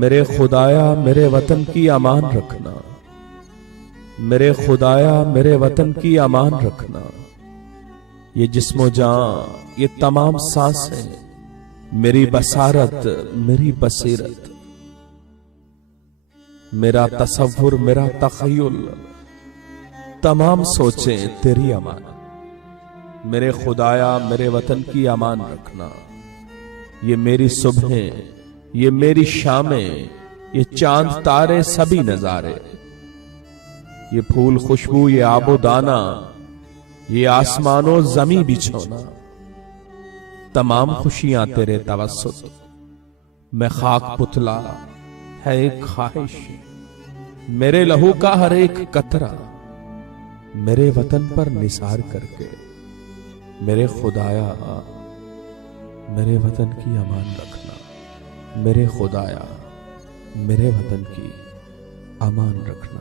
मेरे खुदाया मेरे वतन की अमान रखना, मेरे खुदाया मेरे वतन की अमान रखना। ये जिस्मो जान ये तमाम सांसें मेरी बसारत मेरी बसीरत, मेरा तसव्वुर मेरा तखय्युल तमाम सोचें तेरी अमान। मेरे खुदाया मेरे वतन की अमान रखना। ये मेरी सुबहें ये मेरी शामें ये चांद तारे सभी नजारे, ये फूल खुशबू ये आबो दाना ये आसमानो जमी बिछोना, तमाम खुशियां तेरे तवस्सुत। मैं खाक पुतला है एक ख्वाहिश, मेरे लहू का हर एक कतरा मेरे वतन पर निसार करके। मेरे खुदाया मेरे वतन की अमान रखना, मेरे खुदाया मेरे वतन की अमान रखना।